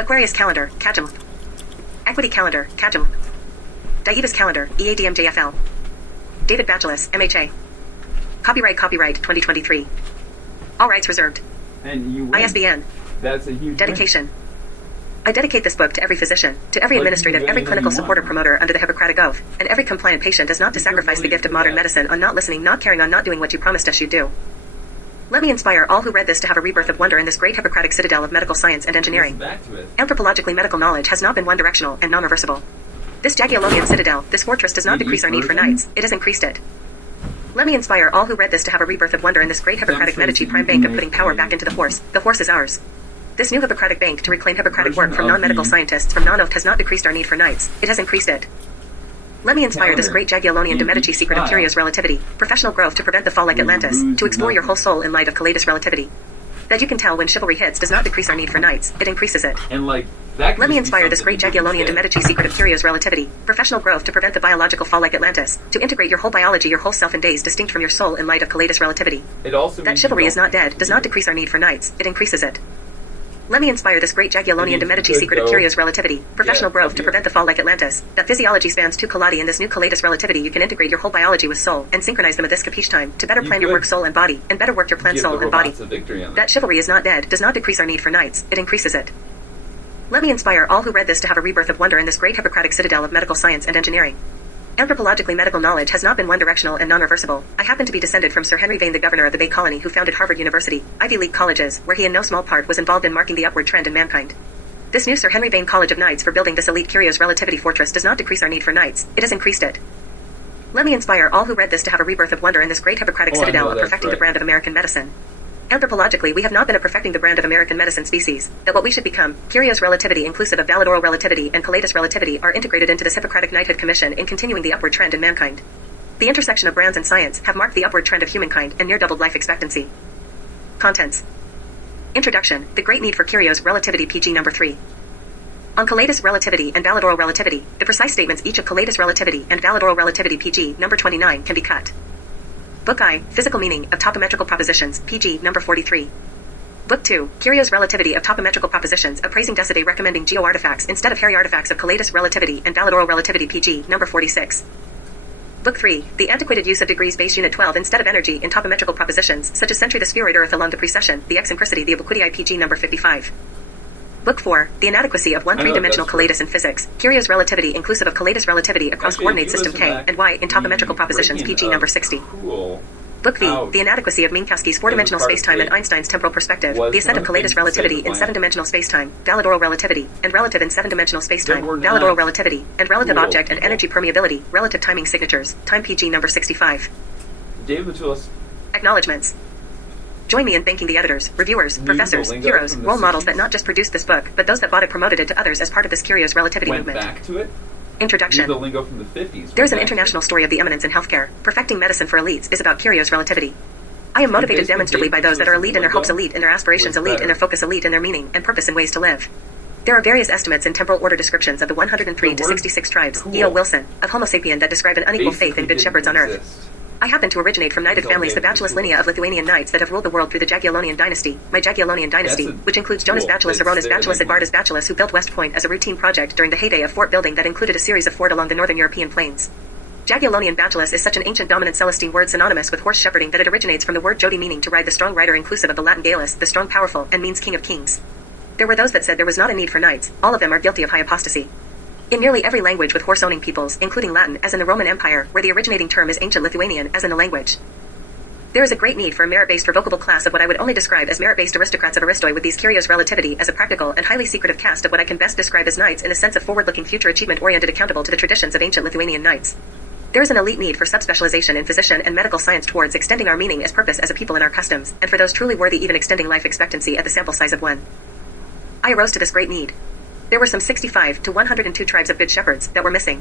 Aquarius Calendar, Cajum. Equity Calendar, Cajum. Dievas Calendar, EADLJFP. David Batulis, MHA. Copyright 2023. All rights reserved. And you win. ISBN. That's a huge Dedication. I dedicate this book to every physician, to every administrative, every clinical support or promoter under the Hippocratic Oath, and every compliant patient is not to sacrifice the gift of modern medicine on not listening, not caring, on not doing what you promised us you'd do. Let me inspire all who read this to have a rebirth of wonder in this great Hippocratic citadel of medical science and engineering. Anthropologically, medical knowledge has not been one-directional and non-reversible. This Jagiellonian citadel, this fortress does not decrease our need for knights, it has increased it. Let me inspire all who read this to have a rebirth of wonder in this great Hippocratic Medici prime bank of putting power back into the horse. The horse is ours. This new Hippocratic bank to reclaim Hippocratic work from non-medical scientists from non-oath has not decreased our need for knights, it has increased it. Let me inspire this great Jagiellonian de Medici secret of Kyrios Relativity, professional growth to prevent the fall like Atlantis, to explore your whole soul in light of Kyrios Relativity. That you can tell when chivalry hits does not decrease our need for knights, it increases it. And like, that Let me inspire this great Jagiellonian de Medici secret of Kyrios Relativity, professional growth to prevent the biological fall like Atlantis, to integrate your whole biology, your whole self in days distinct from your soul in light of Kyrios Relativity. That chivalry is not dead does not decrease our need for knights, it increases it. Let me inspire this great Jagiellonian de Medici secret of Kyrios Relativity, professional growth to prevent the fall like Atlantis. That physiology spans two colladi in this new Kyrios Relativity you can integrate your whole biology with soul, and synchronize them at this capiche time, to better plan your work soul and body, and better work your plan soul and body. That chivalry is not dead does not decrease our need for knights, it increases it. Let me inspire all who read this to have a rebirth of wonder in this great Hippocratic citadel of medical science and engineering. Anthropologically, medical knowledge has not been one-directional and non-reversible. I happen to be descended from Sir Henry Vane, the governor of the Bay Colony who founded Harvard University, Ivy League colleges, where he in no small part was involved in marking the upward trend in mankind. This new Sir Henry Vane College of Knights for building this elite Kyrios Relativity fortress does not decrease our need for knights, it has increased it. Let me inspire all who read this to have a rebirth of wonder in this great Hippocratic citadel of perfecting the brand of American medicine. Anthropologically, we have not been a perfecting the brand of American medicine species, that what we should become, Kyrios Relativity inclusive of Valid Relativity and Kyrios Relativity are integrated into this Hippocratic Knighthood Commission in continuing the upward trend in mankind. The intersection of brands and science have marked the upward trend of humankind and near doubled life expectancy. Contents. Introduction, the great need for Kyrios Relativity PG number 3. On Kyrios Relativity and Valid Relativity, the precise statements each of Kyrios Relativity and Valid Relativity PG number 29 can be cut. Book I, Physical Meaning of Topometrical Propositions, PG, number 43. Book 2, Kyrios Relativity of Topometrical Propositions, appraising Decidae recommending geo-artifacts instead of hairy artifacts of Kyrios Relativity and Valid Relativity, PG, number 46. Book 3, The Antiquated Use of Degrees Base Unit 12 instead of Energy in Topometrical Propositions, such as Century the Spheroid Earth along the precession, the eccentricity, the obliquity, PG, number 55. Book 4, The Inadequacy of one three-dimensional Kyrios in Physics, Kyrios Relativity inclusive of Kyrios Relativity across coordinate system K and Y in topometrical propositions, PG number 60. Book V, The Inadequacy of Minkowski's four-dimensional spacetime and Einstein's temporal perspective, the ascent of Kyrios Relativity in seven-dimensional spacetime, Valid Relativity, and relative in seven-dimensional spacetime, Valid Relativity, and relative object and energy permeability, relative timing signatures, time PG number 65. David Batulis. Acknowledgements. Join me in thanking the editors, reviewers, professors, heroes, role models that not just produced this book, but those that bought it, promoted it to others as part of this Kyrios Relativity movement. Back to it? Introduction. The lingo from the 50s. There's an international story of the eminence in healthcare. Perfecting medicine for elites is about Kyrios Relativity. I am motivated demonstrably by those that are elite in their hopes, elite in their aspirations, elite in their focus, elite in their meaning and purpose and ways to live. There are various estimates in temporal order descriptions of the 103 to 66 tribes, E.O. Wilson, of Homo sapien that describe an unequal faith in good shepherds on earth. I happen to originate from knighted families, the Batulis lineage of Lithuanian knights that have ruled the world through the Jagiellonian dynasty, my Jagiellonian dynasty, which includes Jonas Batulis, Aronas Batulis, Edvardas Batulis, who built West Point as a routine project during the heyday of fort building that included a series of fort along the northern European plains. Jagiellonian Batulis is such an ancient dominant Celestine word synonymous with horse shepherding that it originates from the word Jotine, meaning to ride, the strong rider inclusive of the Latin Gallus, the strong powerful, and means king of kings. There were those that said there was not a need for knights, all of them are guilty of high apostasy. In nearly every language with horse-owning peoples, including Latin, as in the Roman Empire, where the originating term is ancient Lithuanian, as in the language. There is a great need for a merit-based revocable class of what I would only describe as merit-based aristocrats of Aristoi with these Kyrios Relativity as a practical and highly secretive caste of what I can best describe as knights in the sense of forward-looking, future achievement-oriented, accountable to the traditions of ancient Lithuanian knights. There is an elite need for subspecialization in physician and medical science towards extending our meaning as purpose as a people in our customs, and for those truly worthy even extending life expectancy at the sample size of one. I arose to this great need. There were some 65 to 102 tribes of good shepherds that were missing.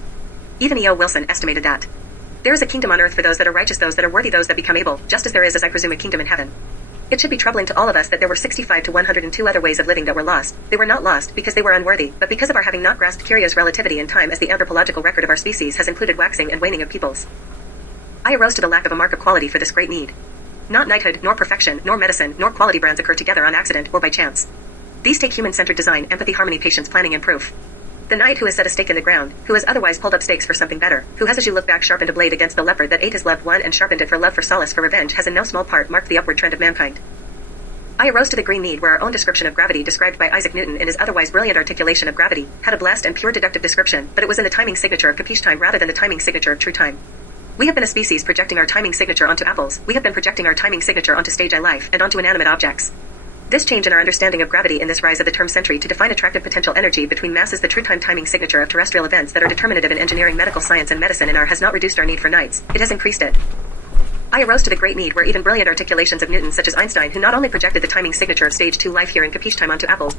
Even E.O. Wilson estimated that. There is a kingdom on earth for those that are righteous, those that are worthy, those that become able, just as there is, as I presume, a kingdom in heaven. It should be troubling to all of us that there were 65 to 102 other ways of living that were lost. They were not lost because they were unworthy, but because of our having not grasped Kyrios Relativity in time, as the anthropological record of our species has included waxing and waning of peoples. I arose to the lack of a mark of quality for this great need. Not knighthood, nor perfection, nor medicine, nor quality brands occur together on accident or by chance. These take human-centered design, empathy, harmony, patience, planning, and proof. The knight who has set a stake in the ground, who has otherwise pulled up stakes for something better, who has as you look back sharpened a blade against the leopard that ate his loved one and sharpened it for love, for solace, for revenge, has in no small part marked the upward trend of mankind. I arose to the green mead where our own description of gravity, described by Isaac Newton in his otherwise brilliant articulation of gravity, had a blessed and pure deductive description, but it was in the timing signature of capiche time rather than the timing signature of true time. We have been a species projecting our timing signature onto apples, we have been projecting our timing signature onto stage life, and onto inanimate objects. This change in our understanding of gravity in this rise of the term century to define attractive potential energy between masses, the true time timing signature of terrestrial events that are determinative in engineering, medical science, and medicine in our has not reduced our need for knights, it has increased it. I arose to the great need where even brilliant articulations of Newton such as Einstein, who not only projected the timing signature of stage 2 life here in capiche time onto apples,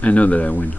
I know that I win.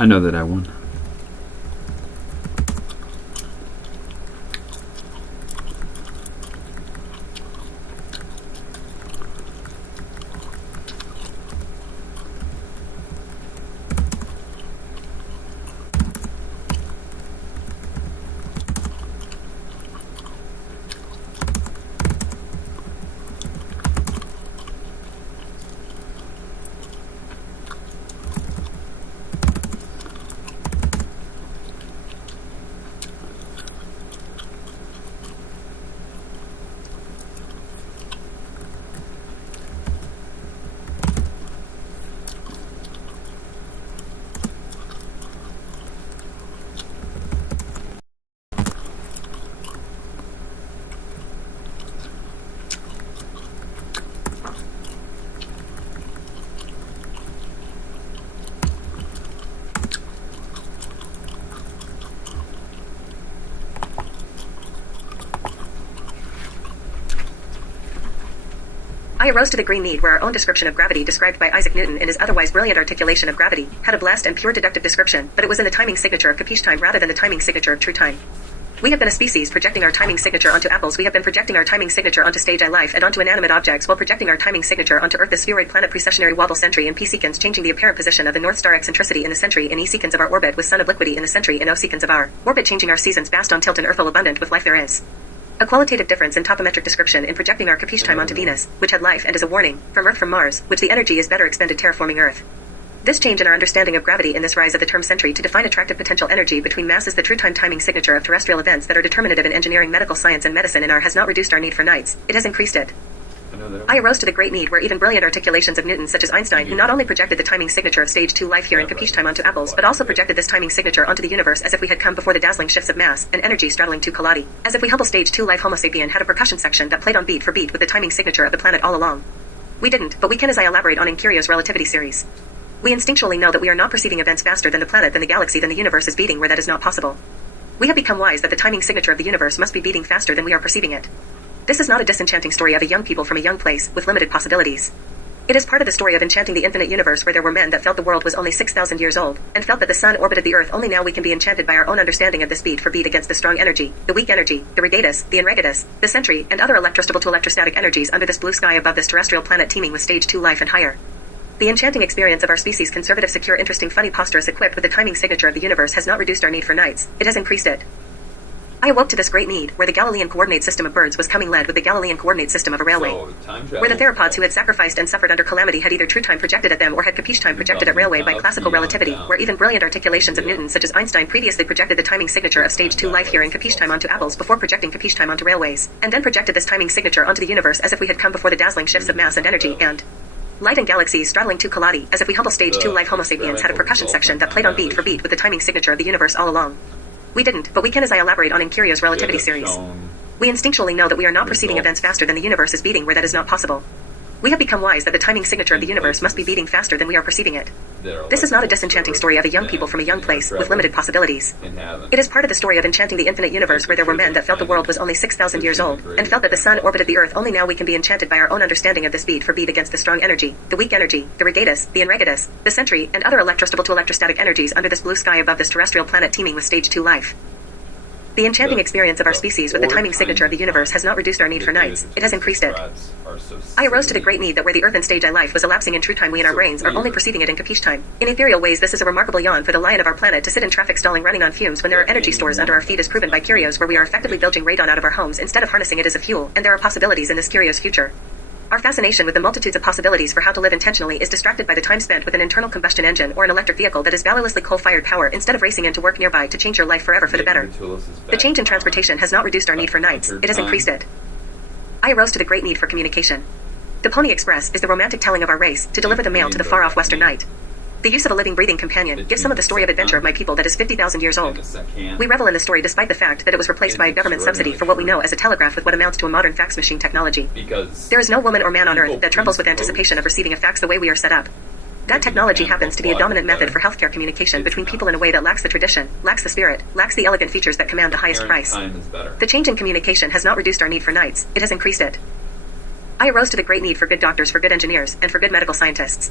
I know that I won. I arose to the green mead where our own description of gravity described by Isaac Newton in his otherwise brilliant articulation of gravity had a blessed and pure deductive description, but it was in the timing signature of capiche time rather than the timing signature of true time. We have been a species projecting our timing signature onto apples. We have been projecting our timing signature onto stage I life and onto inanimate objects while projecting our timing signature onto Earth, the spheroid planet precessionary wobble century in P secants, changing the apparent position of the North Star eccentricity in the century in E secants of our orbit with sun obliquity in the century in O secants of our orbit, changing our seasons vast on tilt and earthful abundant with life there is. A qualitative difference in topometric description in projecting our capiche time onto Venus, which had life and is a warning, from Earth from Mars, which the energy is better expended terraforming Earth. This change in our understanding of gravity in this rise of the term century to define attractive potential energy between masses, the true time timing signature of terrestrial events that are determinative in engineering, medical science, and medicine in our has not reduced our need for nights, it has increased it. I arose to the great need where even brilliant articulations of Newton such as Einstein, who not only projected the timing signature of stage 2 life here in capiche time onto apples, but also projected this timing signature onto the universe as if we had come before the dazzling shifts of mass and energy straddling 2 colladi, as if we humble stage 2 life homo sapien had a percussion section that played on beat for beat with the timing signature of the planet all along. We didn't, but we can, as I elaborate on in Kyrios Relativity series. We instinctually know that we are not perceiving events faster than the planet, than the galaxy, than the universe is beating where that is not possible. We have become wise that the timing signature of the universe must be beating faster than we are perceiving it. This is not a disenchanting story of a young people from a young place, with limited possibilities. It is part of the story of enchanting the infinite universe where there were men that felt the world was only 6,000 years old, and felt that the sun orbited the earth. Only now we can be enchanted by our own understanding of this beat for beat against the strong energy, the weak energy, the regatus, the enregatus, the century, and other electrostable to electrostatic energies under this blue sky above this terrestrial planet teeming with stage 2 life and higher. The enchanting experience of our species, conservative, secure, interesting, funny, posturous, equipped with the timing signature of the universe, has not reduced our need for nights, it has increased it. I awoke to this great need, where the Galilean coordinate system of birds was coming led with the Galilean coordinate system of a railway. Where the theropods who had sacrificed and suffered under calamity had either true time projected at them or had capiche time projected at railway by classical relativity, where even brilliant articulations of Newton such as Einstein previously projected the timing signature of stage 2 life here in capiche time onto apples before projecting capiche time onto railways, and then projected this timing signature onto the universe as if we had come before the dazzling shifts of mass and energy, and light and galaxies straddling 2 colladi, as if we humble stage 2 life homo sapiens had a percussion section that played on beat for beat with the timing signature of the universe all along. We didn't, but we can, as I elaborate on in Kyrios Relativity series. We instinctually know that we are not perceiving events faster than the universe is beating where that is not possible. We have become wise that the timing signature of the universe must be beating faster than we are perceiving it. This is not a disenchanting story of a young people from a young place, with limited possibilities. It is part of the story of enchanting the infinite universe where there were men that felt the world was only 6,000 years old, and felt that the sun orbited the earth. Only now we can be enchanted by our own understanding of this beat for beat against the strong energy, the weak energy, the regatus, the enregatus, the century, and other electrostable to electrostatic energies under this blue sky above this terrestrial planet teeming with stage 2 life. The enchanting experience of our species with the timing signature of the universe has not reduced our need for nights, it has increased it. I arose to the great need that where the earth and stage I life was elapsing in true time, we in our brains are only perceiving it in capiche time. In ethereal ways, this is a remarkable yawn for the lion of our planet to sit in traffic stalling running on fumes when there are energy stores under our feet, as proven by Kyrios, where we are effectively bilging radon out of our homes instead of harnessing it as a fuel, and there are possibilities in this Kyrios future. Our fascination with the multitudes of possibilities for how to live intentionally is distracted by the time spent with an internal combustion engine or an electric vehicle that is valorlessly coal-fired power instead of racing into work nearby to change your life forever for the better. The change in transportation has not reduced our need for nights, it has increased it. I arose to the great need for communication. The Pony Express is the romantic telling of our race to deliver the mail to the far-off western night. The use of a living, breathing companion gives some of the story of adventure of my people that is 50,000 years old. We revel in the story despite the fact that it was replaced by a government subsidy for what we know as a telegraph with what amounts to a modern fax machine technology. There is no woman or man on earth that trembles with anticipation of receiving a fax the way we are set up. That technology happens to be a dominant method for healthcare communication between people in a way that lacks the tradition, lacks the spirit, lacks the elegant features that command the highest price. The change in communication has not reduced our need for nights, it has increased it. I arose to the great need for good doctors, for good engineers, and for good medical scientists.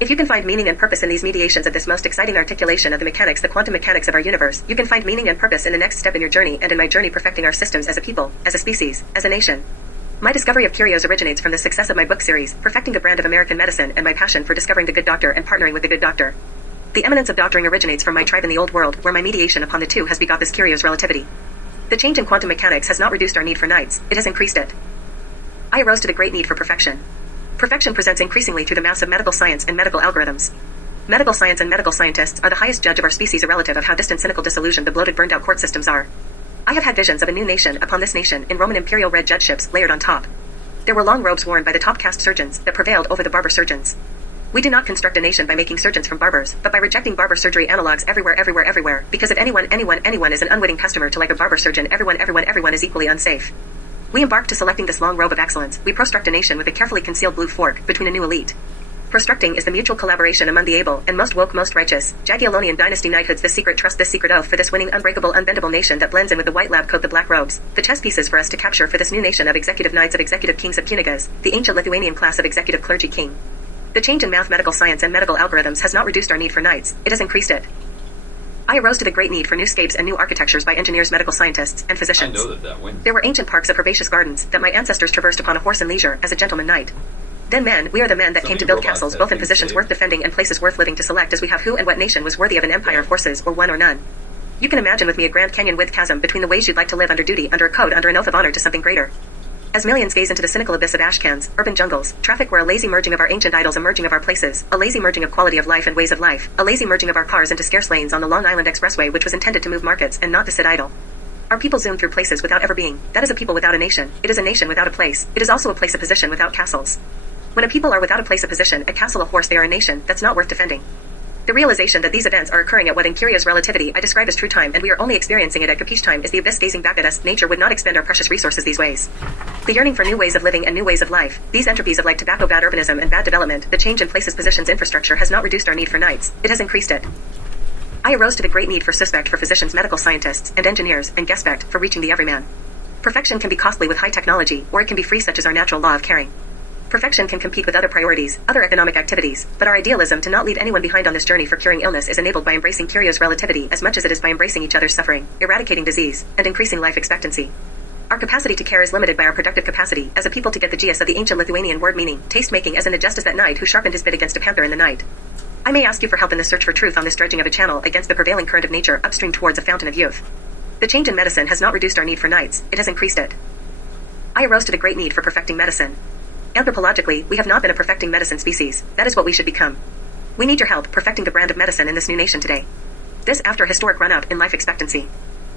If you can find meaning and purpose in these mediations of this most exciting articulation of the mechanics, the quantum mechanics of our universe, you can find meaning and purpose in the next step in your journey and in my journey perfecting our systems as a people, as a species, as a nation. My discovery of Kyrios originates from the success of my book series, Perfecting the Brand of American Medicine, and my passion for discovering the good doctor and partnering with the good doctor. The eminence of doctoring originates from my tribe in the old world, where my mediation upon the two has begot this Kyrios relativity. The change in quantum mechanics has not reduced our need for knights, it has increased it. I arose to the great need for perfection. Perfection presents increasingly through the mass of medical science and medical algorithms. Medical science and medical scientists are the highest judge of our species, a relative of how distant, cynical, disillusioned the bloated, burned-out court systems are. I have had visions of a new nation upon this nation in Roman imperial red judgeships layered on top. There were long robes worn by the top caste surgeons that prevailed over the barber surgeons. We do not construct a nation by making surgeons from barbers, but by rejecting barber surgery analogs everywhere, because if anyone is an unwitting customer to like a barber surgeon, everyone is equally unsafe. We embark to selecting this long robe of excellence. We prostruct a nation with a carefully concealed blue fork between a new elite. Prostructing is the mutual collaboration among the able and most woke, most righteous Jagiellonian dynasty knighthoods. This secret trust, this secret oath for this winning, unbreakable, unbendable nation that blends in with the white lab coat, the black robes, the chess pieces for us to capture for this new nation of executive knights, of executive kings, of Kunigas, the ancient Lithuanian class of executive clergy king. The change in mathematical science and medical algorithms has not reduced our need for knights, it has increased it. I arose to the great need for new scapes and new architectures by engineers, medical scientists, and physicians. I know that wins. There were ancient parks of herbaceous gardens that my ancestors traversed upon a horse and leisure as a gentleman knight. Then men, we are the men that came to build castles both in positions worth defending and places worth living, to select as we have who and what nation was worthy of an empire of horses, or one or none. You can imagine with me a Grand Canyon width chasm between the ways you'd like to live under duty, under a code, under an oath of honor to something greater. As millions gaze into the cynical abyss of ashcans, urban jungles, traffic where a lazy merging of our ancient idols, a merging of our places, a lazy merging of quality of life and ways of life, a lazy merging of our cars into scarce lanes on the Long Island Expressway, which was intended to move markets and not to sit idle. Our people zoom through places without ever being. That is a people without a nation. It is a nation without a place. It is also a place of position without castles. When a people are without a place of position, a castle, a horse, they are a nation that's not worth defending. The realization that these events are occurring at what in Kyrios relativity I describe as true time, and we are only experiencing it at capiche time, is the abyss gazing back at us. Nature would not expend our precious resources these ways. The yearning for new ways of living and new ways of life, these entropies of like tobacco, bad urbanism, and bad development, the change in places, positions, infrastructure has not reduced our need for knights, it has increased it. I arose to the great need for suspect for physicians, medical scientists, and engineers, and guespect for reaching the everyman. Perfection can be costly with high technology, or it can be free, such as our natural law of caring. Perfection can compete with other priorities, other economic activities, but our idealism to not leave anyone behind on this journey for curing illness is enabled by embracing Kyrios relativity as much as it is by embracing each other's suffering, eradicating disease, and increasing life expectancy. Our capacity to care is limited by our productive capacity as a people to get the geas of the ancient Lithuanian word meaning, taste-making, as in the justice that knight who sharpened his bit against a panther in the night. I may ask you for help in the search for truth on this dredging of a channel against the prevailing current of nature upstream towards a fountain of youth. The change in medicine has not reduced our need for knights, it has increased it. I arose to the great need for perfecting medicine. Anthropologically, we have not been a perfecting medicine species. That is what we should become. We need your help perfecting the brand of medicine in this new nation today. This after a historic run-up in life expectancy.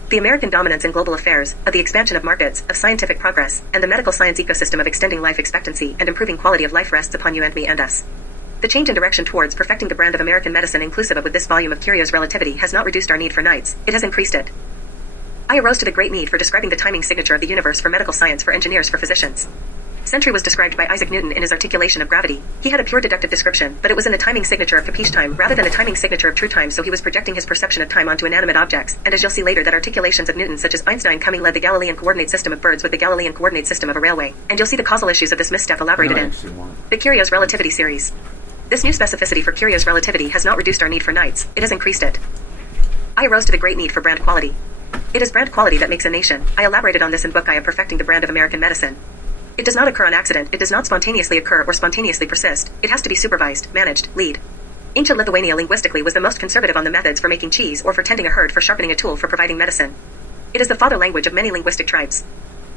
The American dominance in global affairs, of the expansion of markets, of scientific progress, and the medical science ecosystem of extending life expectancy and improving quality of life rests upon you and me and us. The change in direction towards perfecting the brand of American medicine inclusive of with this volume of Kyrios relativity has not reduced our need for knights, it has increased it. I arose to the great need for describing the timing signature of the universe for medical science, for engineers, for physicians. Century was described by Isaac Newton in his articulation of gravity. He had a pure deductive description, but it was in the timing signature of capiche time rather than the timing signature of true time, so he was projecting his perception of time onto inanimate objects, and as you'll see later that articulations of Newton such as Einstein coming led the Galilean coordinate system of birds with the Galilean coordinate system of a railway, and you'll see the causal issues of this misstep elaborated in the Kyrios relativity series. This new specificity for Kyrios relativity has not reduced our need for knights, it has increased it. I arose to the great need for brand quality. It is brand quality that makes a nation. I elaborated on this in book I am Perfecting the Brand of American Medicine. It does not occur on accident, it does not spontaneously occur or spontaneously persist, it has to be supervised, managed, lead. Ancient Lithuania linguistically was the most conservative on the methods for making cheese or for tending a herd, for sharpening a tool, for providing medicine. It is the father language of many linguistic tribes.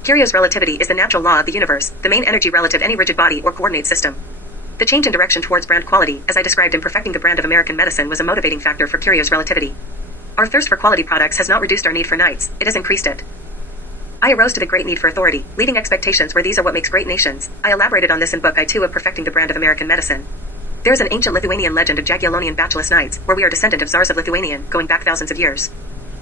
Kyrios relativity is the natural law of the universe, the main energy relative any rigid body or coordinate system. The change in direction towards brand quality, as I described in Perfecting the Brand of American Medicine, was a motivating factor for Kyrios relativity. Our thirst for quality products has not reduced our need for knights, it has increased it. I arose to the great need for authority, leaving expectations where these are what makes great nations. I elaborated on this in book I too of Perfecting the Brand of American Medicine. There is an ancient Lithuanian legend of Jagiellonian Batulis knights, where we are descendant of czars of Lithuanian, going back thousands of years.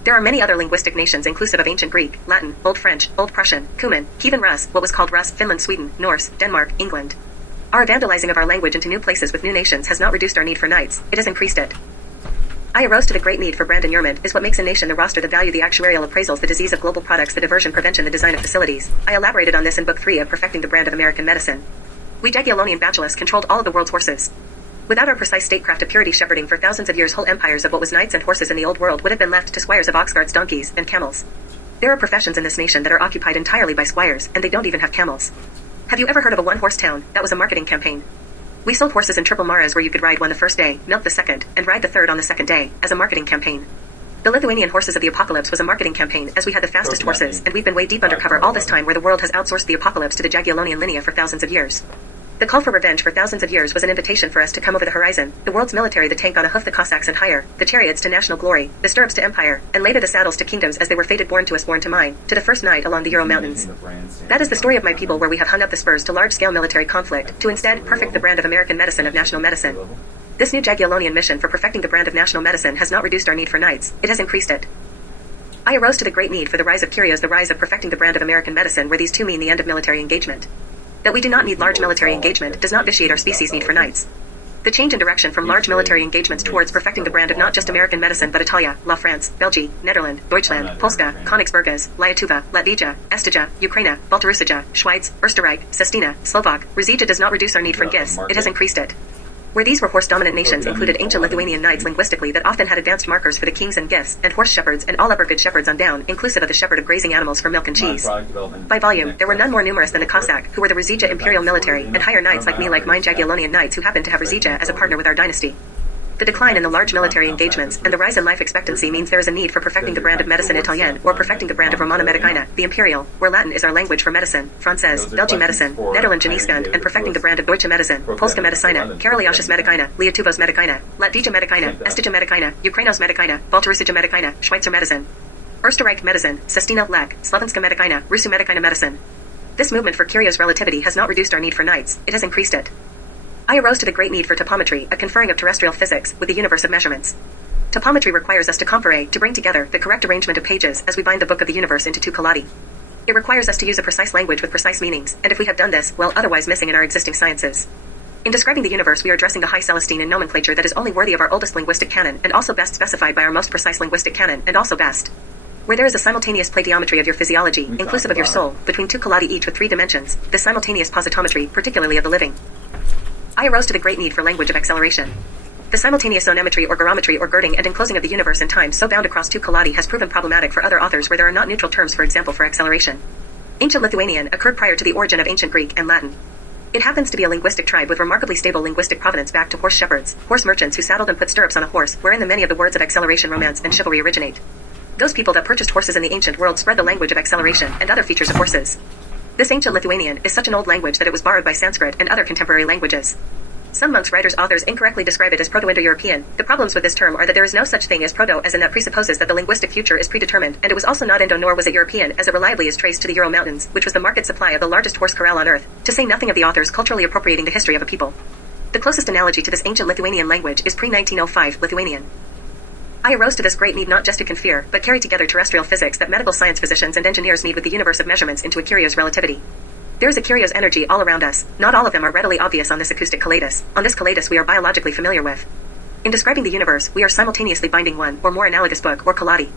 There are many other linguistic nations inclusive of ancient Greek, Latin, Old French, Old Prussian, Cuman, Kievan Rus, what was called Rus, Finland, Sweden, Norse, Denmark, England. Our evangelizing of our language into new places with new nations has not reduced our need for knights, it has increased it. I arose to the great need for brand inurement is what makes a nation the roster, the value, the actuarial appraisals, the disease of global products, the diversion prevention, the design of facilities. I elaborated on this in book 3 of Perfecting the Brand of American Medicine. We Jagiellonian Batulis controlled all of the world's horses. Without our precise statecraft of purity shepherding for thousands of years, whole empires of what was knights and horses in the old world would have been left to squires of ox carts, donkeys, and camels. There are professions in this nation that are occupied entirely by squires, and they don't even have camels. Have you ever heard of a one-horse town? That was a marketing campaign. We sold horses in triple maras where you could ride one the first day, milk the second, and ride the third on the second day, as a marketing campaign. The Lithuanian horses of the apocalypse was a marketing campaign, as we had the fastest horses, and we've been way deep undercover all this time where the world has outsourced the apocalypse to the Jagiellonian lineage for thousands of years. The call for revenge for thousands of years was an invitation for us to come over the horizon, the world's military, the tank on a hoof, the Cossacks and higher, the chariots to national glory, the stirrups to empire, and later the saddles to kingdoms as they were fated, born to us, born to mine, to the first night along the Ural Mountains. That is the story of my people, where we have hung up the spurs to large-scale military conflict, to instead perfect the brand of American medicine, of national medicine. This new Jagiellonian mission for perfecting the brand of national medicine has not reduced our need for knights, it has increased it. I arose to the great need for the rise of Kyrios, the rise of perfecting the brand of American medicine, where these two mean the end of military engagement. That we do not need large military engagement does not vitiate our species' need for knights. The change in direction from large military engagements towards perfecting the brand of not just American medicine but Italia, La France, Belgium, Netherlands, Deutschland, Polska, Königsberges, Lietuvia, Latvia, Estija, Ukraine, Baltarusija, Schweiz, Österreich, Sestina, Slovak, Rizija does not reduce our need for gifts, it has increased it. Where these were horse-dominant nations included ancient Lithuanian knights linguistically that often had advanced markers for the kings and gifts, and horse shepherds and all upper good shepherds on down, inclusive of the shepherd of grazing animals for milk and cheese. By volume, there were none more numerous than the Cossack, who were the Rizija imperial military, and higher knights like me, like mine, Jagiellonian knights who happened to have Rizija as a partner with our dynasty. The decline in the large military engagements and the rise in life expectancy means there is a need for perfecting the brand of medicine Italienne, or perfecting the brand of Romana Medicina, the imperial, where Latin is our language for medicine, Frances, Belgian medicine, Netherlands Geneeskund, and perfecting the brand of Deutsche Medicine, Polska Medicina, Karoliashis Medicina, Lietuvos Medicina, Latvia Medicina, Estija Medicina, Ukrainos Medicina, Baltarusija Medicina, Schweizer Medicine, Österreich Medicine, Sestina Lek, Slovenska Medicina, Rusu Medicina Medicine. This movement for Kyrios relativity has not reduced our need for knights, it has increased it. I arose to the great need for topometry, a conferring of terrestrial physics, with the universe of measurements. Topometry requires us to compare, to bring together, the correct arrangement of pages as we bind the book of the universe into two collati. It requires us to use a precise language with precise meanings, and if we have done this, well, otherwise missing in our existing sciences. In describing the universe we are addressing the high Celestine in nomenclature that is only worthy of our oldest linguistic canon, and also best specified by our most precise linguistic canon, and also best. Where there is a simultaneous platiometry of your physiology, inclusive of your soul, between two collati each with three dimensions, this simultaneous positometry, particularly of the living. I arose to the great need for language of acceleration. The simultaneous onemetry or garometry or girding and enclosing of the universe in time so bound across two collati has proven problematic for other authors where there are not neutral terms, for example, for acceleration. Ancient Lithuanian occurred prior to the origin of ancient Greek and Latin. It happens to be a linguistic tribe with remarkably stable linguistic provenance back to horse shepherds, horse merchants who saddled and put stirrups on a horse, wherein the many of the words of acceleration, romance, and chivalry originate. Those people that purchased horses in the ancient world spread the language of acceleration and other features of horses. This ancient Lithuanian is such an old language that it was borrowed by Sanskrit and other contemporary languages. Some monks, writers, authors incorrectly describe it as Proto-Indo-European. The problems with this term are that there is no such thing as Proto, as in that presupposes that the linguistic future is predetermined, and it was also not Indo nor was it European, as it reliably is traced to the Ural Mountains, which was the market supply of the largest horse corral on earth, to say nothing of the authors culturally appropriating the history of a people. The closest analogy to this ancient Lithuanian language is pre-1905 Lithuanian. I arose to this great need not just to confer, but carry together terrestrial physics that medical science physicians and engineers need with the universe of measurements into a Kyrios relativity. There is a Kyrios energy all around us. Not all of them are readily obvious on this acoustic kaleidos. On this kaleidos we are biologically familiar with. In describing the universe, we are simultaneously binding one or more analogous book or collati.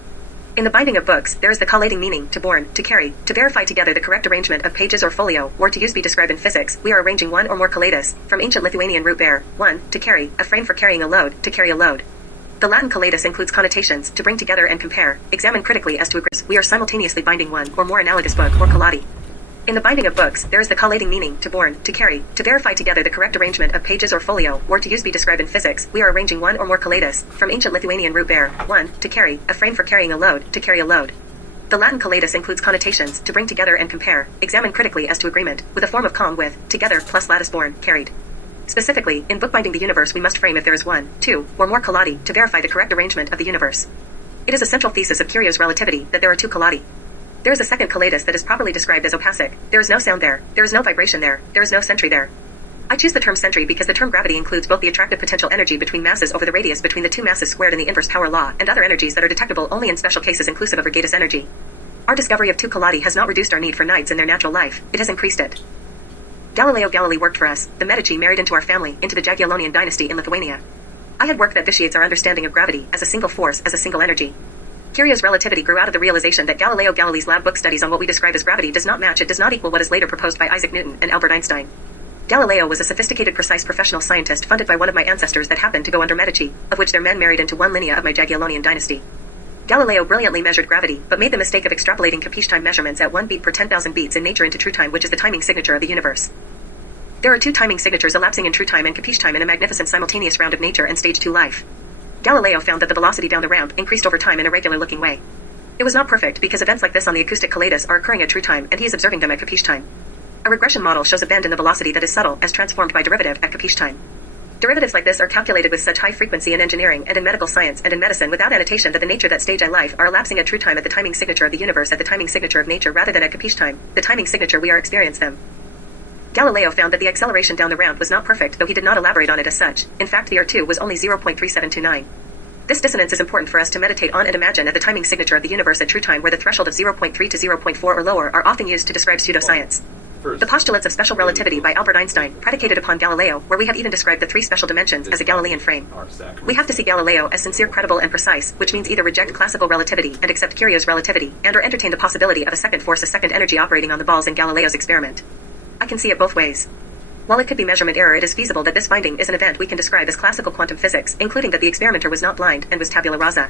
In the binding of books, there is the collating meaning, to born, to carry, to verify together the correct arrangement of pages or folio, or to use be described in physics, we are arranging one or more kaleidos, from ancient Lithuanian root bear, one, to carry, a frame for carrying a load, to carry a load. The Latin kaleidos includes connotations, to bring together and compare, examine critically as to agree. We are simultaneously binding one or more analogous book or collati. In the binding of books, there is the collating meaning, to born, to carry, to verify together the correct arrangement of pages or folio, or to use be described in physics, we are arranging one or more kaleidos, from ancient Lithuanian root bear, one, to carry, a frame for carrying a load, to carry a load. The Latin kaleidos includes connotations, to bring together and compare, examine critically as to agreement, with a form of calm with, together plus lattice born, carried. Specifically, in bookbinding the universe we must frame if there is one, two, or more collati, to verify the correct arrangement of the universe. It is a central thesis of Kyrios relativity, that there are two collati. There is a second kaleidos that is properly described as opacic. There is no sound there is no vibration there is no sentry there. I choose the term sentry because the term gravity includes both the attractive potential energy between masses over the radius between the two masses squared in the inverse power law, and other energies that are detectable only in special cases inclusive of ergatus energy. Our discovery of two collati has not reduced our need for knights in their natural life, it has increased it. Galileo Galilei worked for us, the Medici married into our family, into the Jagiellonian dynasty in Lithuania. I had work that vitiates our understanding of gravity, as a single force, as a single energy. Kyrios relativity grew out of the realization that Galileo Galilei's lab book studies on what we describe as gravity does not match, it does not equal what is later proposed by Isaac Newton and Albert Einstein. Galileo was a sophisticated, precise professional scientist funded by one of my ancestors that happened to go under Medici, of which their men married into one linea of my Jagiellonian dynasty. Galileo brilliantly measured gravity, but made the mistake of extrapolating Capich time measurements at 1 beat per 10,000 beats in nature into true time, which is the timing signature of the universe. There are two timing signatures elapsing in true time and Capich time in a magnificent simultaneous round of nature and stage 2 life. Galileo found that the velocity down the ramp increased over time in a regular-looking way. It was not perfect because events like this on the acoustic Calendar are occurring at true time and he is observing them at Capich time. A regression model shows a bend in the velocity that is subtle as transformed by derivative at Capich time. Derivatives like this are calculated with such high frequency in engineering and in medical science and in medicine without annotation that the nature that stage I life are elapsing at true time at the timing signature of the universe at the timing signature of nature rather than at Capich time, the timing signature we are experience them. Galileo found that the acceleration down the ramp was not perfect, though he did not elaborate on it as such. In fact, the R2 was only 0.3729. This dissonance is important for us to meditate on and imagine at the timing signature of the universe at true time, where the threshold of 0.3 to 0.4 or lower are often used to describe pseudoscience. The postulates of special relativity by Albert Einstein, predicated upon Galileo, where we have even described the 3 special dimensions as a Galilean frame. We have to see Galileo as sincere, credible, and precise, which means either reject classical relativity and accept Kyrios relativity, and or entertain the possibility of a second force, a second energy operating on the balls in Galileo's experiment. I can see it both ways. While it could be measurement error, it is feasible that this finding is an event we can describe as classical quantum physics, including that the experimenter was not blind and was tabula rasa.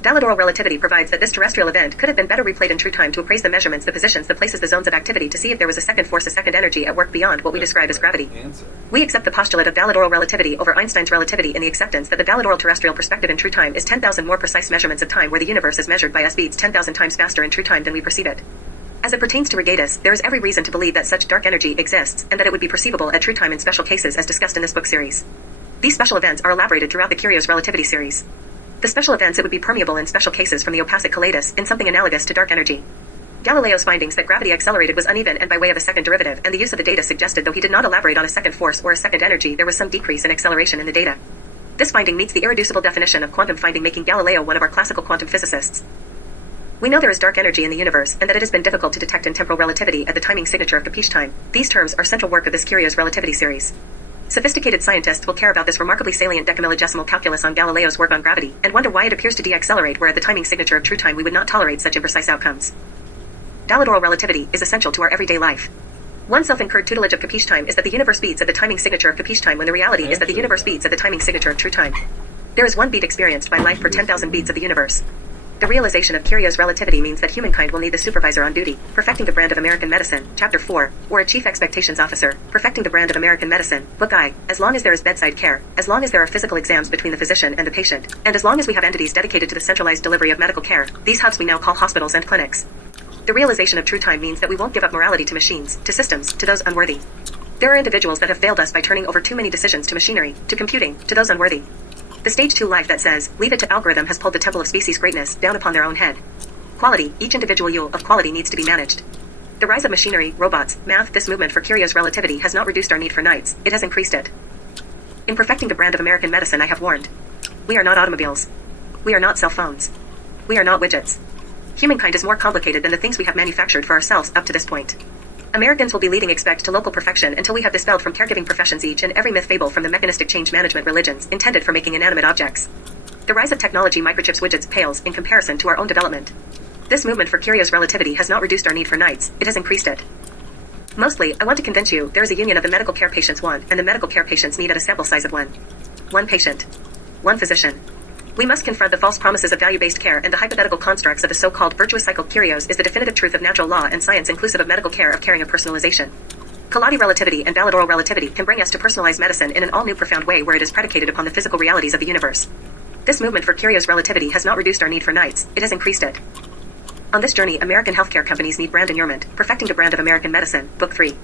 Valedorral relativity provides that this terrestrial event could have been better replayed in true time to appraise the measurements, the positions, the places, the zones of activity to see if there was a second force, a second energy at work beyond what we describe as gravity. We accept the postulate of valedorral relativity over Einstein's relativity in the acceptance that the valedorral terrestrial perspective in true time is 10,000 more precise measurements of time, where the universe is measured by us beats 10,000 times faster in true time than we perceive it. As it pertains to Regatus, there is every reason to believe that such dark energy exists, and that it would be perceivable at true time in special cases as discussed in this book series. These special events are elaborated throughout the Kyrios Relativity series. The special events it would be permeable in special cases from the opacic Calendar in something analogous to dark energy. Galileo's findings that gravity accelerated was uneven and by way of a second derivative, and the use of the data suggested, though he did not elaborate on a second force or a second energy, there was some decrease in acceleration in the data. This finding meets the irreducible definition of quantum finding, making Galileo one of our classical quantum physicists. We know there is dark energy in the universe, and that it has been difficult to detect in temporal relativity at the timing signature of Capich time. These terms are central work of this Kyrios Relativity series. Sophisticated scientists will care about this remarkably salient decamilligesimal calculus on Galileo's work on gravity, and wonder why it appears to deaccelerate where at the timing signature of true time we would not tolerate such imprecise outcomes. Valedorral relativity is essential to our everyday life. One self-incurred tutelage of Capich time is that the universe beats at the timing signature of Capich time, when the reality is that the universe beats at the timing signature of true time. There is 1 beat experienced by life per 10,000 beats of the universe. The realization of Kyrios relativity means that humankind will need the supervisor on duty, perfecting the brand of American medicine, Chapter 4, or a chief expectations officer, perfecting the brand of American medicine, Book I, as long as there is bedside care, as long as there are physical exams between the physician and the patient, and as long as we have entities dedicated to the centralized delivery of medical care, these hubs we now call hospitals and clinics. The realization of true time means that we won't give up morality to machines, to systems, to those unworthy. There are individuals that have failed us by turning over too many decisions to machinery, to computing, to those unworthy. The stage 2 life that says, leave it to algorithm has pulled the temple of species greatness down upon their own head. Quality, each individual yule of quality needs to be managed. The rise of machinery, robots, math, this movement for Kyrios relativity has not reduced our need for knights, it has increased it. In perfecting the brand of American medicine I have warned. We are not automobiles. We are not cell phones. We are not widgets. Humankind is more complicated than the things we have manufactured for ourselves up to this point. Americans will be leading expect to local perfection until we have dispelled from caregiving professions each and every myth fable from the mechanistic change management religions intended for making inanimate objects. The rise of technology, microchips, widgets pales in comparison to our own development. This movement for Kyrios relativity has not reduced our need for knights, it has increased it. Mostly, I want to convince you there is a union of the medical care patients want and the medical care patients need at a sample size of 1. 1 patient. 1 physician. We must confront the false promises of value-based care and the hypothetical constructs of the so-called virtuous cycle. Kyrios is the definitive truth of natural law and science inclusive of medical care, of caring, of personalization. Calendar relativity and valedorral relativity can bring us to personalized medicine in an all-new profound way where it is predicated upon the physical realities of the universe. This movement for Kyrios relativity has not reduced our need for knights, it has increased it. On this journey, American healthcare companies need brand inurement, perfecting the brand of American medicine, Book 3.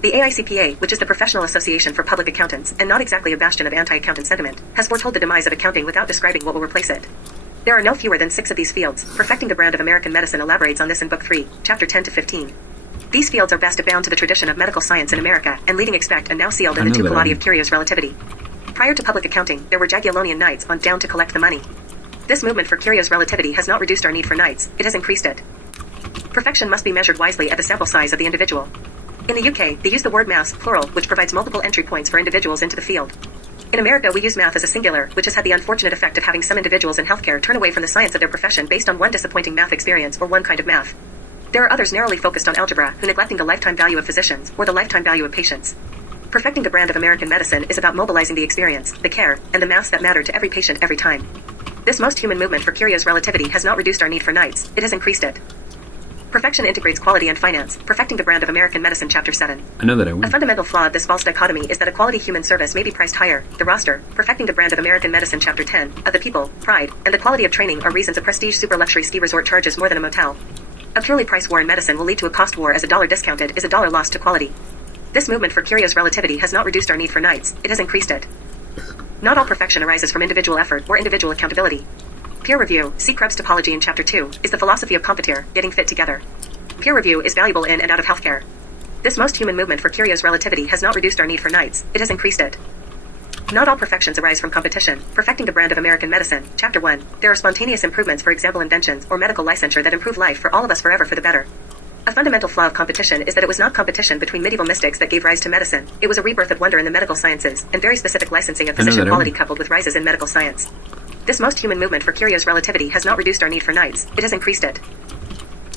The AICPA, which is the Professional Association for Public Accountants, and not exactly a bastion of anti-accountant sentiment, has foretold the demise of accounting without describing what will replace it. There are no fewer than 6 of these fields. Perfecting the brand of American medicine elaborates on this in Book 3, Chapter 10 to 15. These fields are best bound to the tradition of medical science in America, and leading expect and now sealed in the 2 Calendar of Kyrios relativity. Prior to public accounting, there were Jagiellonian knights on down to collect the money. This movement for Kyrios relativity has not reduced our need for knights, it has increased it. Perfection must be measured wisely at the sample size of the individual. In the UK, they use the word maths, plural, which provides multiple entry points for individuals into the field. In America, we use math as a singular, which has had the unfortunate effect of having some individuals in healthcare turn away from the science of their profession based on one disappointing math experience or one kind of math. There are others narrowly focused on algebra who neglecting the lifetime value of physicians or the lifetime value of patients. Perfecting the brand of American medicine is about mobilizing the experience, the care, and the mass that matter to every patient every time. This most human movement for Kyrios Relativity has not reduced our need for knights, it has increased it. Perfection integrates quality and finance. Perfecting the brand of American medicine, Chapter 7. I know that I win. A fundamental flaw of this false dichotomy is that a quality human service may be priced higher. The roster, perfecting the brand of American medicine, Chapter 10, of the people, pride, and the quality of training are reasons a prestige super luxury ski resort charges more than a motel. A purely price war in medicine will lead to a cost war, as a dollar discounted is a dollar lost to quality. This movement for Kyrios Relativity has not reduced our need for knights, it has increased it. Not all perfection arises from individual effort or individual accountability. Peer review, see Krebs Topology in Chapter 2, is the philosophy of competere, getting fit together. Peer review is valuable in and out of healthcare. This most human movement for Kyrios Relativity has not reduced our need for knights, it has increased it. Not all perfections arise from competition. Perfecting the brand of American medicine, Chapter 1. There are spontaneous improvements, for example inventions or medical licensure, that improve life for all of us forever for the better. A fundamental flaw of competition is that it was not competition between medieval mystics that gave rise to medicine. It was a rebirth of wonder in the medical sciences, and very specific licensing of physician quality coupled with rises in medical science. This most human movement for Kyrios Relativity has not reduced our need for knights, it has increased it.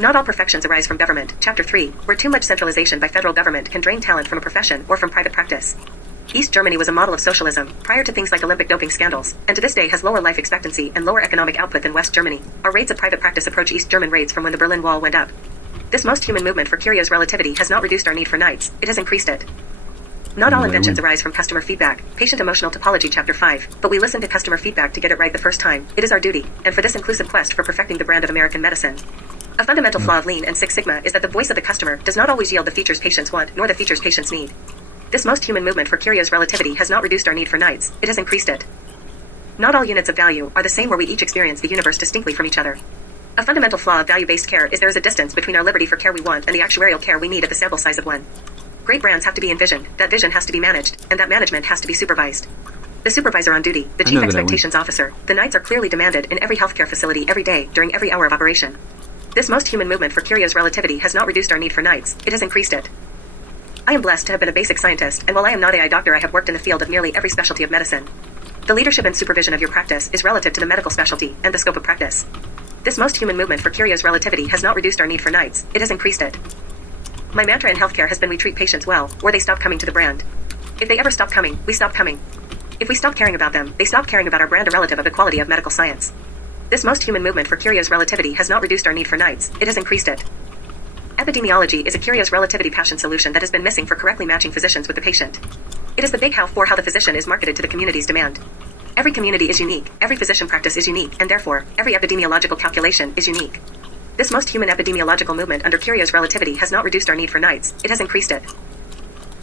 Not all perfections arise from government, Chapter 3, where too much centralization by federal government can drain talent from a profession or from private practice. East Germany was a model of socialism, prior to things like Olympic doping scandals, and to this day has lower life expectancy and lower economic output than West Germany. Our rates of private practice approach East German rates from when the Berlin Wall went up. This most human movement for Kyrios Relativity has not reduced our need for knights, it has increased it. Not all inventions arise from customer feedback, Patient Emotional Topology, Chapter 5, but we listen to customer feedback to get it right the first time. It is our duty, and for this inclusive quest for perfecting the brand of American medicine. A fundamental flaw of Lean and Six Sigma is that the voice of the customer does not always yield the features patients want, nor the features patients need. This most human movement for Kyrios Relativity has not reduced our need for knights, it has increased it. Not all units of value are the same, where we each experience the universe distinctly from each other. A fundamental flaw of value-based care is there is a distance between our liberty for care we want and the actuarial care we need at the sample size of one. Great brands have to be envisioned, that vision has to be managed, and that management has to be supervised. The supervisor on duty, the chief expectations officer, the knights are clearly demanded in every healthcare facility every day, during every hour of operation. This most human movement for Kyrios Relativity has not reduced our need for knights, it has increased it. I am blessed to have been a basic scientist, and while I am not a doctor, I have worked in the field of nearly every specialty of medicine. The leadership and supervision of your practice is relative to the medical specialty and the scope of practice. This most human movement for Kyrios Relativity has not reduced our need for knights, it has increased it. My mantra in healthcare has been we treat patients well, or they stop coming to the brand. If they ever stop coming, we stop coming. If we stop caring about them, they stop caring about our brand, irrelative of the quality of medical science. This most human movement for Kyrios Relativity has not reduced our need for knights, it has increased it. Epidemiology is a Kyrios Relativity passion solution that has been missing for correctly matching physicians with the patient. It is the big how for how the physician is marketed to the community's demand. Every community is unique, every physician practice is unique, and therefore, every epidemiological calculation is unique. This most human epidemiological movement under Kyrios Relativity has not reduced our need for knights, it has increased it.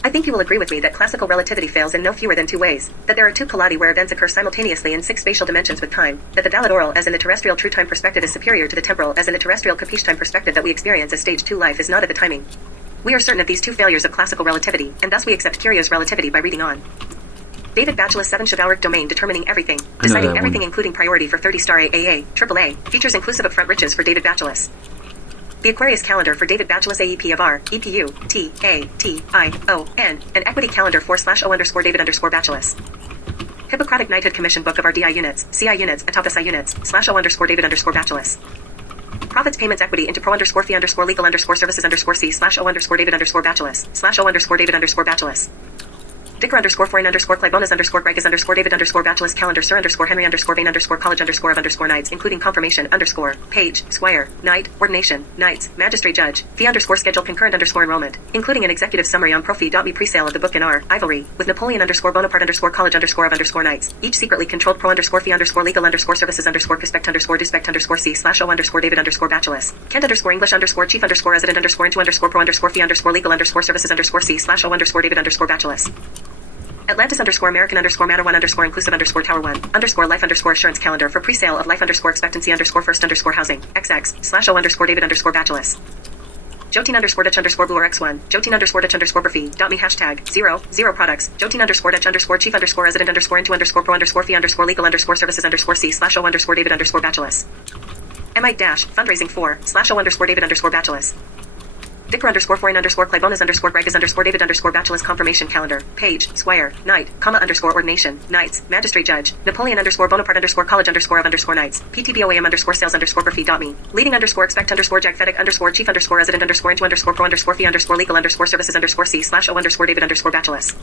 I think you will agree with me that classical relativity fails in no fewer than two ways, that there are two collidi where events occur simultaneously in six spatial dimensions with time, that the valid oral as in the terrestrial true time perspective is superior to the temporal as in the terrestrial capiche time perspective that we experience as stage 2 life is not at the timing. We are certain of these two failures of classical relativity, and thus we accept Kyrios Relativity by reading on. David Batulis 7 chivalric domain determining everything, deciding everything including priority for 30-star AAA, AAA, features inclusive of front riches for David Batulis. The Aquarius calendar for David Batulis AEP of R, EPU, TATION, and Equity calendar /O_David_Batulis. Hippocratic Knighthood Commission book of our DI units, CI units, Atopus I units, /O_David_Batulis. Profits payments equity into pro_fee_legal_services_C /O_David_Batulis, /O_David_Batulis. Dicker _foreign_Claibonas_Gregas_David_Batulis calendar Henry Vane college of knights including confirmation page, squire, knight, ordination, knights, magistrate judge, fee schedule concurrent enrollment, including an executive summary on profi.me pre-sale of the book in R, Ivory, with Napoleon Bonaparte college of knights, each secretly controlled pro fee legal services prospect duspect C /O_David_Batulis, Kent English chief resident into pro fee legal services C /O_David_Batulis. Atlantis American Matter 1 inclusive Tower 1 life assurance calendar for pre-sale of life expectancy first housing XX /O_David_Batulis. Jotine Dutch Blue or X1 Jotine Dutch Burfee.me #0 products Jotine Dutch chief resident into pro fee legal services C /O_David_Batulis. MI fundraising for /O_David_Batulis. Dicker foreign Claibonas Gregas David_Batulis confirmation calendar, page, squire, knight, ordination, knights, magistrate judge, Napoleon Bonaparte college of knights, PTBOAM sales Burfee.me, leading expect Jagphetic chief resident into pro fee legal services C /O_David_Batulis.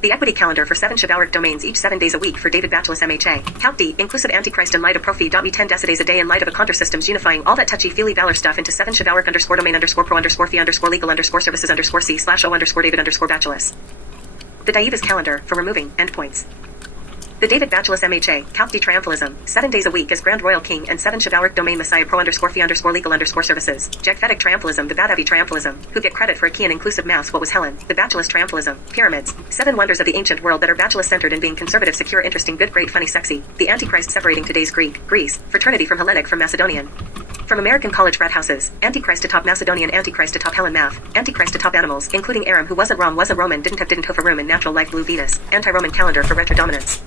The equity calendar for 7 chivalric domains each 7 days a week for David Batulis MHA. Calc D, inclusive Antichrist in light of Profi.me 10 decidays a day in light of a counter systems unifying all that touchy-feely valor stuff into 7 chivalric _domain_pro_fee_services_c/o_David_David_Batulis. The Dievas Calendar for removing endpoints. The David Batulis MHA, Calc D Triumphalism, 7 days a week as Grand Royal King and 7 chivalric domain Messiah pro_fee_legal_services, Jagphetic Triumphalism, the Batavi Triumphalism, who get credit for a key and inclusive mass what was Helen, the Batulis Triumphalism, Pyramids, 7 wonders of the ancient world that are Batulis centered in being conservative, secure, interesting, good, great, funny, sexy, the Antichrist separating today's Greece, fraternity from Hellenic from Macedonian. From American college frat houses, Antichrist to top Macedonian, Antichrist to top Helen math, Antichrist to top animals, including Aram who wasn't Rom, wasn't Roman, didn't have a room in natural life blue Venus, anti-Roman calendar for retrodominance.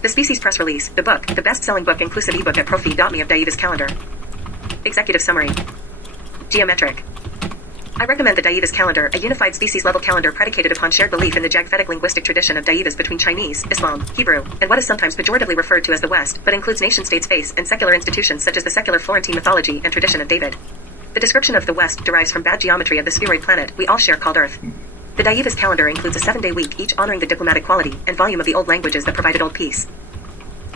The Species press release, the book, the best-selling book inclusive ebook at profi.me of Dievas Calendar. Executive summary. Geometric. I recommend the Dievas Calendar, a unified species-level calendar predicated upon shared belief in the Jagphetic linguistic tradition of Dievas between Chinese, Islam, Hebrew, and what is sometimes pejoratively referred to as the West, but includes nation-states face and secular institutions such as the secular Florentine mythology and tradition of David. The description of the West derives from bad geometry of the spheroid planet we all share called Earth. The Dievas Calendar includes a 7-day week each honoring the diplomatic quality and volume of the old languages that provided old peace.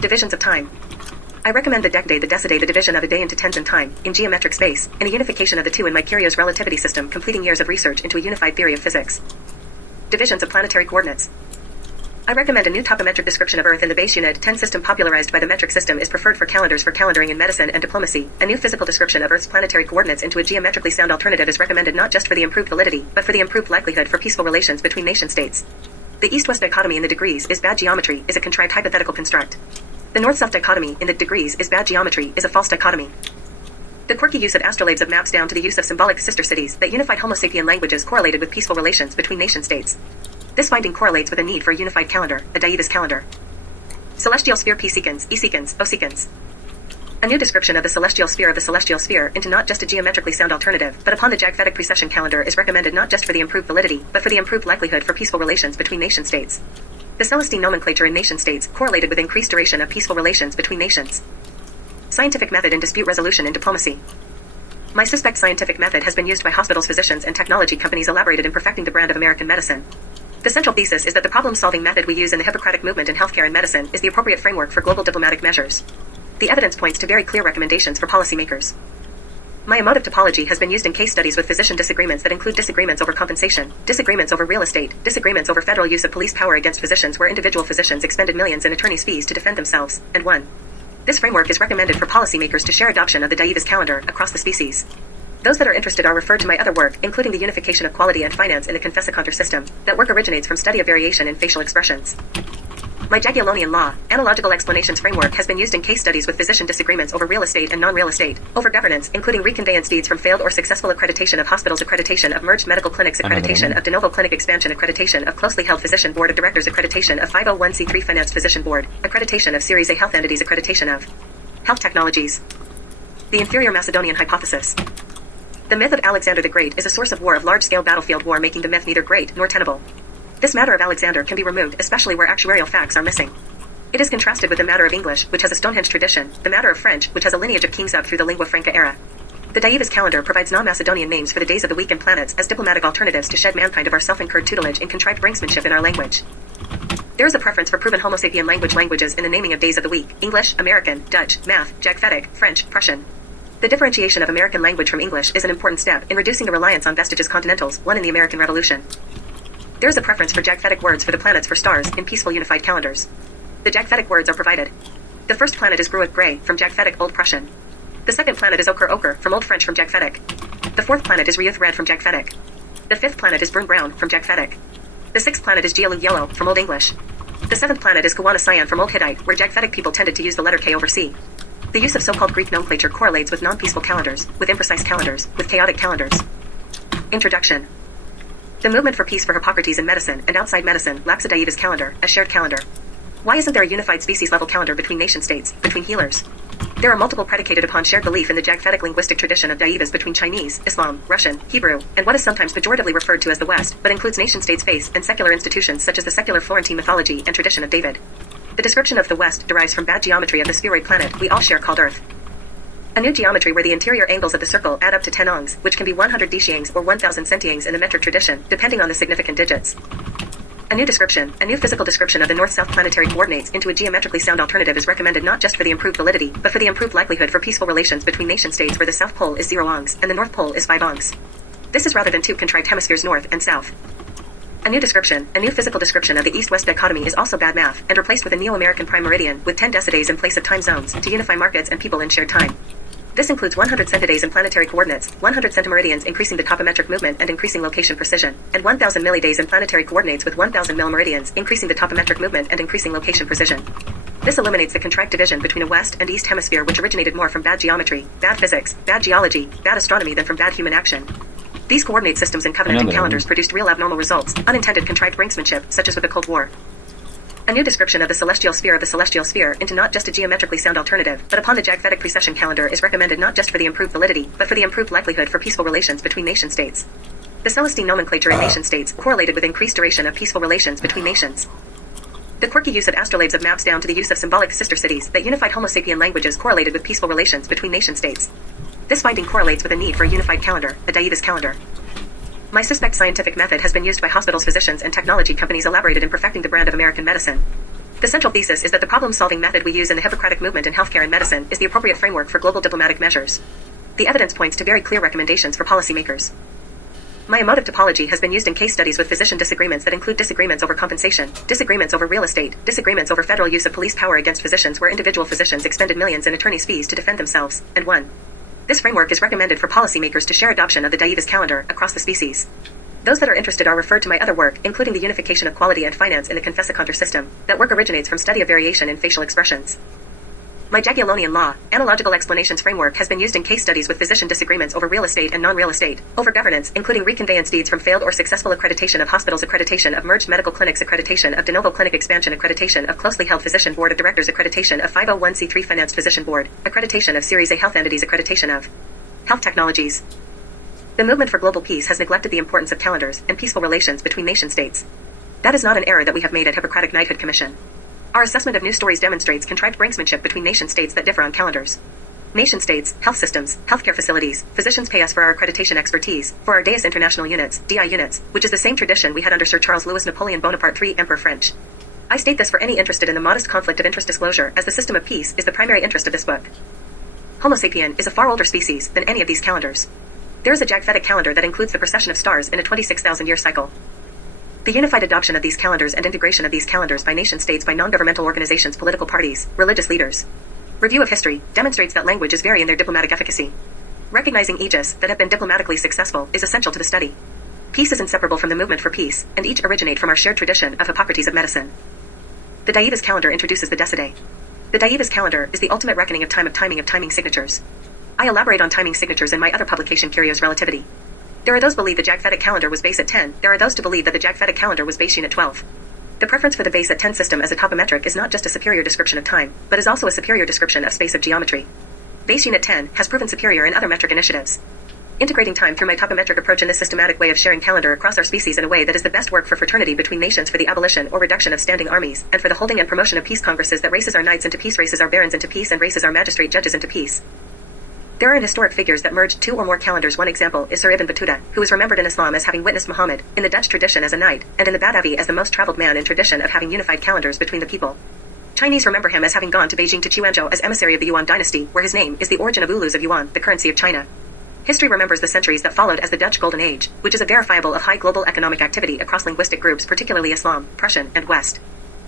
Divisions of time. I recommend the decaday, the deciday, the division of a day into tens in time, in geometric space, and a unification of the two in my Kyrios Relativity system, completing years of research into a unified theory of physics. Divisions of planetary coordinates. I recommend a new topometric description of Earth in the base unit 10 system popularized by the metric system is preferred for calendars for calendaring in medicine and diplomacy. A new physical description of Earth's planetary coordinates into a geometrically sound alternative is recommended not just for the improved validity, but for the improved likelihood for peaceful relations between nation-states. The east-west dichotomy in the degrees is bad geometry, is a contrived hypothetical construct. The north-south dichotomy in the degrees is bad geometry, is a false dichotomy. The quirky use of astrolabes of maps down to the use of symbolic sister cities that unified Homo sapien languages correlated with peaceful relations between nation-states. This finding correlates with a need for a unified calendar, a Dievas calendar. Celestial sphere P secans, E secans, O secans. A new description of the celestial sphere into not just a geometrically sound alternative, but upon the Jagphetic precession calendar is recommended not just for the improved validity, but for the improved likelihood for peaceful relations between nation-states. The Celestine nomenclature in nation-states correlated with increased duration of peaceful relations between nations. Scientific method in dispute resolution in diplomacy. My suspect scientific method has been used by hospitals, physicians, and technology companies elaborated in perfecting the brand of American medicine. The central thesis is that the problem-solving method we use in the Hippocratic movement in healthcare and medicine is the appropriate framework for global diplomatic measures. The evidence points to very clear recommendations for policymakers. My emotive topology has been used in case studies with physician disagreements that include disagreements over compensation, disagreements over real estate, disagreements over federal use of police power against physicians where individual physicians expended millions in attorneys' fees to defend themselves, and won. This framework is recommended for policymakers to share adoption of the Dievas calendar across the species. Those that are interested are referred to my other work, including the unification of quality and finance in the Confessaconter system. That work originates from study of variation in facial expressions. My Jagiellonian Law, analogical explanations framework has been used in case studies with physician disagreements over real estate and non-real estate, over governance, including reconveyance deeds from failed or successful accreditation of hospitals, accreditation of merged medical clinics, accreditation of de novo clinic expansion, accreditation of closely held physician board of directors, accreditation of 501c3 financed physician board, accreditation of Series A health entities, accreditation of health technologies. The inferior Macedonian hypothesis. The myth of Alexander the Great is a source of war, of large-scale battlefield war, making the myth neither great nor tenable. This matter of Alexander can be removed, especially where actuarial facts are missing. It is contrasted with the matter of English, which has a Stonehenge tradition, the matter of French, which has a lineage of kings up through the lingua franca era. The Dievas calendar provides non-Macedonian names for the days of the week and planets as diplomatic alternatives to shed mankind of our self-incurred tutelage in contrived brinksmanship in our language. There is a preference for proven Homo sapien languages in the naming of days of the week: English, American, Dutch, Math, Jagphetic, French, Prussian. The differentiation of American language from English is an important step in reducing the reliance on vestiges continentals, one in the American Revolution. There is a preference for Jagphetic words for the planets for stars in peaceful unified calendars. The Jagphetic words are provided. The first planet is Gruit Grey from Jagphetic Old Prussian. The second planet is Ochre from Old French from Jagphetic. The fourth planet is Ryuth Red from Jagphetic. The fifth planet is Brun Brown from Jagphetic. The sixth planet is Gielu Yellow from Old English. The seventh planet is Kawana Cyan from Old Hittite, where Jagphetic people tended to use the letter K over C. The use of so-called Greek nomenclature correlates with non-peaceful calendars, with imprecise calendars, with chaotic calendars. Introduction. The movement for peace for Hippocrates in medicine and outside medicine lacks a Dievas calendar, a shared calendar. Why isn't there a unified species-level calendar between nation-states, between healers? There are multiple predicated upon shared belief in the Jagphetic linguistic tradition of Dievas between Chinese, Islam, Russian, Hebrew, and what is sometimes pejoratively referred to as the West, but includes nation-states face and secular institutions such as the secular Florentine mythology and tradition of David. The description of the West derives from bad geometry of the spheroid planet we all share called Earth. A new geometry where the interior angles of the circle add up to 10 ongs, which can be 100 dishiangs or 1000 centiangs in the metric tradition, depending on the significant digits. A new physical description of the north-south planetary coordinates into a geometrically sound alternative is recommended not just for the improved validity, but for the improved likelihood for peaceful relations between nation-states where the South Pole is 0 ongs, and the North Pole is 5 ongs. This is rather than two contrived hemispheres north and south. A new physical description of the east-west dichotomy is also bad math, and replaced with a Neo-American prime meridian, with 10 decidays in place of time zones, to unify markets and people in shared time. This includes 100 centidays in planetary coordinates, 100 centimeridians increasing the topometric movement and increasing location precision, and 1,000 millidays in planetary coordinates with 1,000 millimeridians increasing the topometric movement and increasing location precision. This eliminates the contrived division between a west and east hemisphere which originated more from bad geometry, bad physics, bad geology, bad astronomy than from bad human action. These coordinate systems and covenanting calendars produced real abnormal results, unintended contrived brinksmanship, such as with the Cold War. A new description of the celestial sphere into not just a geometrically sound alternative, but upon the Jagphetic precession calendar is recommended not just for the improved validity, but for the improved likelihood for peaceful relations between nation-states. The Celestine nomenclature in nation-states correlated with increased duration of peaceful relations between nations. The quirky use of astrolabes of maps down to the use of symbolic sister cities that unified Homo sapien languages correlated with peaceful relations between nation-states. This finding correlates with a need for a unified calendar, a Dievas calendar. My suspect scientific method has been used by hospitals, physicians, and technology companies elaborated in perfecting the brand of American medicine. The central thesis is that the problem-solving method we use in the Hippocratic movement in healthcare and medicine is the appropriate framework for global diplomatic measures. The evidence points to very clear recommendations for policymakers. My emotive topology has been used in case studies with physician disagreements that include disagreements over compensation, disagreements over real estate, disagreements over federal use of police power against physicians where individual physicians expended millions in attorneys' fees to defend themselves, and won. This framework is recommended for policymakers to share adoption of the Dievas calendar across the species. Those that are interested are referred to my other work, including the unification of quality and finance in the Confessaconter system. That work originates from study of variation in facial expressions. My Jagiellonian Law, analogical explanations framework has been used in case studies with physician disagreements over real estate and non-real estate, over governance, including reconveyance deeds from failed or successful accreditation of hospitals, accreditation of merged medical clinics, accreditation of de novo clinic expansion, accreditation of closely held physician board of directors, accreditation of 501c3 financed physician board, accreditation of Series A health entities, accreditation of health technologies. The movement for global peace has neglected the importance of calendars and peaceful relations between nation-states. That is not an error that we have made at Hippocratic Knighthood Commission. Our assessment of news stories demonstrates contrived brinksmanship between nation-states that differ on calendars. Nation-states, health systems, healthcare facilities, physicians pay us for our accreditation expertise, for our Deus International units, DI units, which is the same tradition we had under Sir Charles Louis Napoleon Bonaparte III, Emperor French. I state this for any interested in the modest conflict of interest disclosure, as the system of peace is the primary interest of this book. Homo sapien is a far older species than any of these calendars. There is a Jagphetic calendar that includes the precession of stars in a 26,000-year cycle. The unified adoption of these calendars and integration of these calendars by nation-states by non-governmental organizations, political parties, religious leaders. Review of history demonstrates that languages vary in their diplomatic efficacy. Recognizing aegis that have been diplomatically successful is essential to the study. Peace is inseparable from the movement for peace, and each originate from our shared tradition of Hippocrates of medicine. The Dievas calendar introduces the Decidae. The Dievas calendar is the ultimate reckoning of timing signatures. I elaborate on timing signatures in my other publication, Kyrios Relativity. There are those believe the Jagphetic calendar was base at 10, there are those to believe that the Jagphetic calendar was base at 12. The preference for the base at 10 system as a topometric is not just a superior description of time, but is also a superior description of space of geometry. Base unit 10 has proven superior in other metric initiatives. Integrating time through my topometric approach in this systematic way of sharing calendar across our species in a way that is the best work for fraternity between nations, for the abolition or reduction of standing armies, and for the holding and promotion of peace congresses that races our knights into peace, races our barons into peace, and races our magistrate judges into peace. There are historic figures that merged two or more calendars. One example is Sir Ibn Battuta, who is remembered in Islam as having witnessed Muhammad, in the Dutch tradition as a knight, and in the Batavi as the most traveled man in tradition of having unified calendars between the people. Chinese remember him as having gone to Beijing to Quanzhou as emissary of the Yuan dynasty, where his name is the origin of Ulus of Yuan, the currency of China. History remembers the centuries that followed as the Dutch Golden Age, which is a verifiable of high global economic activity across linguistic groups, particularly Islam, Prussian, and West.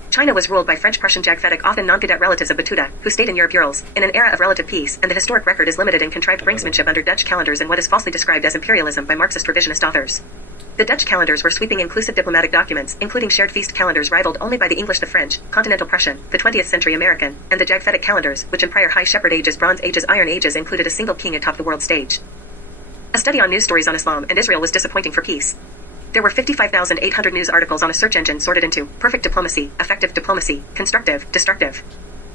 China was ruled by French-Prussian Jagphetic, often non-cadet relatives of Battuta, who stayed in Europe Urals, in an era of relative peace, and the historic record is limited in contrived brinksmanship under Dutch calendars and what is falsely described as imperialism by Marxist revisionist authors. The Dutch calendars were sweeping inclusive diplomatic documents, including shared feast calendars rivaled only by the English, the French, Continental Prussian, the 20th century American, and the Jagphetic calendars, which in prior High Shepherd ages, Bronze ages, Iron ages included a single king atop the world stage. A study on news stories on Islam and Israel was disappointing for peace. There were 55,800 news articles on a search engine sorted into perfect diplomacy, effective diplomacy, constructive, destructive.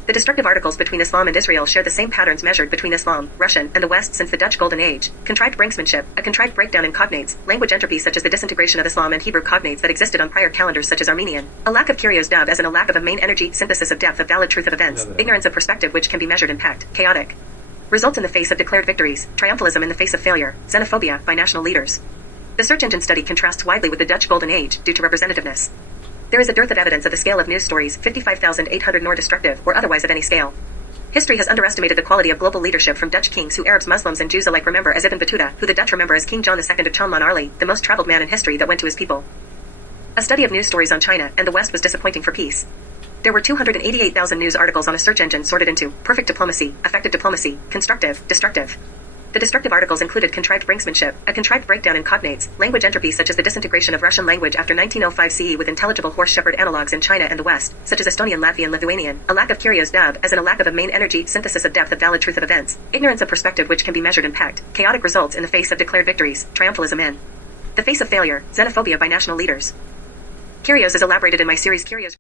The destructive articles between Islam and Israel share the same patterns measured between Islam, Russian, and the West since the Dutch Golden Age: contrived brinksmanship, a contrived breakdown in cognates, language entropy such as the disintegration of Islam and Hebrew cognates that existed on prior calendars such as Armenian, a lack of Kyrios dub as in a lack of a main energy, synthesis of depth of valid truth of events, ignorance of perspective which can be measured in pact, chaotic. Results in the face of declared victories, triumphalism in the face of failure, xenophobia by national leaders. The search engine study contrasts widely with the Dutch Golden Age due to representativeness. There is a dearth of evidence of the scale of news stories, 55,800 nor destructive, or otherwise of any scale. History has underestimated the quality of global leadership from Dutch kings who Arabs, Muslims, and Jews alike remember as Ibn Battuta, who the Dutch remember as King John II of Chelmsford, the most traveled man in history that went to his people. A study of news stories on China and the West was disappointing for peace. There were 288,000 news articles on a search engine sorted into perfect diplomacy, effective diplomacy, constructive, destructive. The destructive articles included contrived brinksmanship, a contrived breakdown in cognates, language entropy such as the disintegration of Russian language after 1905 CE with intelligible horse-shepherd analogues in China and the West, such as Estonian, Latvian, Lithuanian, a lack of Kyrios dub, as in a lack of main energy, synthesis of depth of valid truth of events, ignorance of perspective which can be measured and pegged, chaotic results in the face of declared victories, triumphalism in the face of failure, xenophobia by national leaders. Kyrios is elaborated in my series Kyrios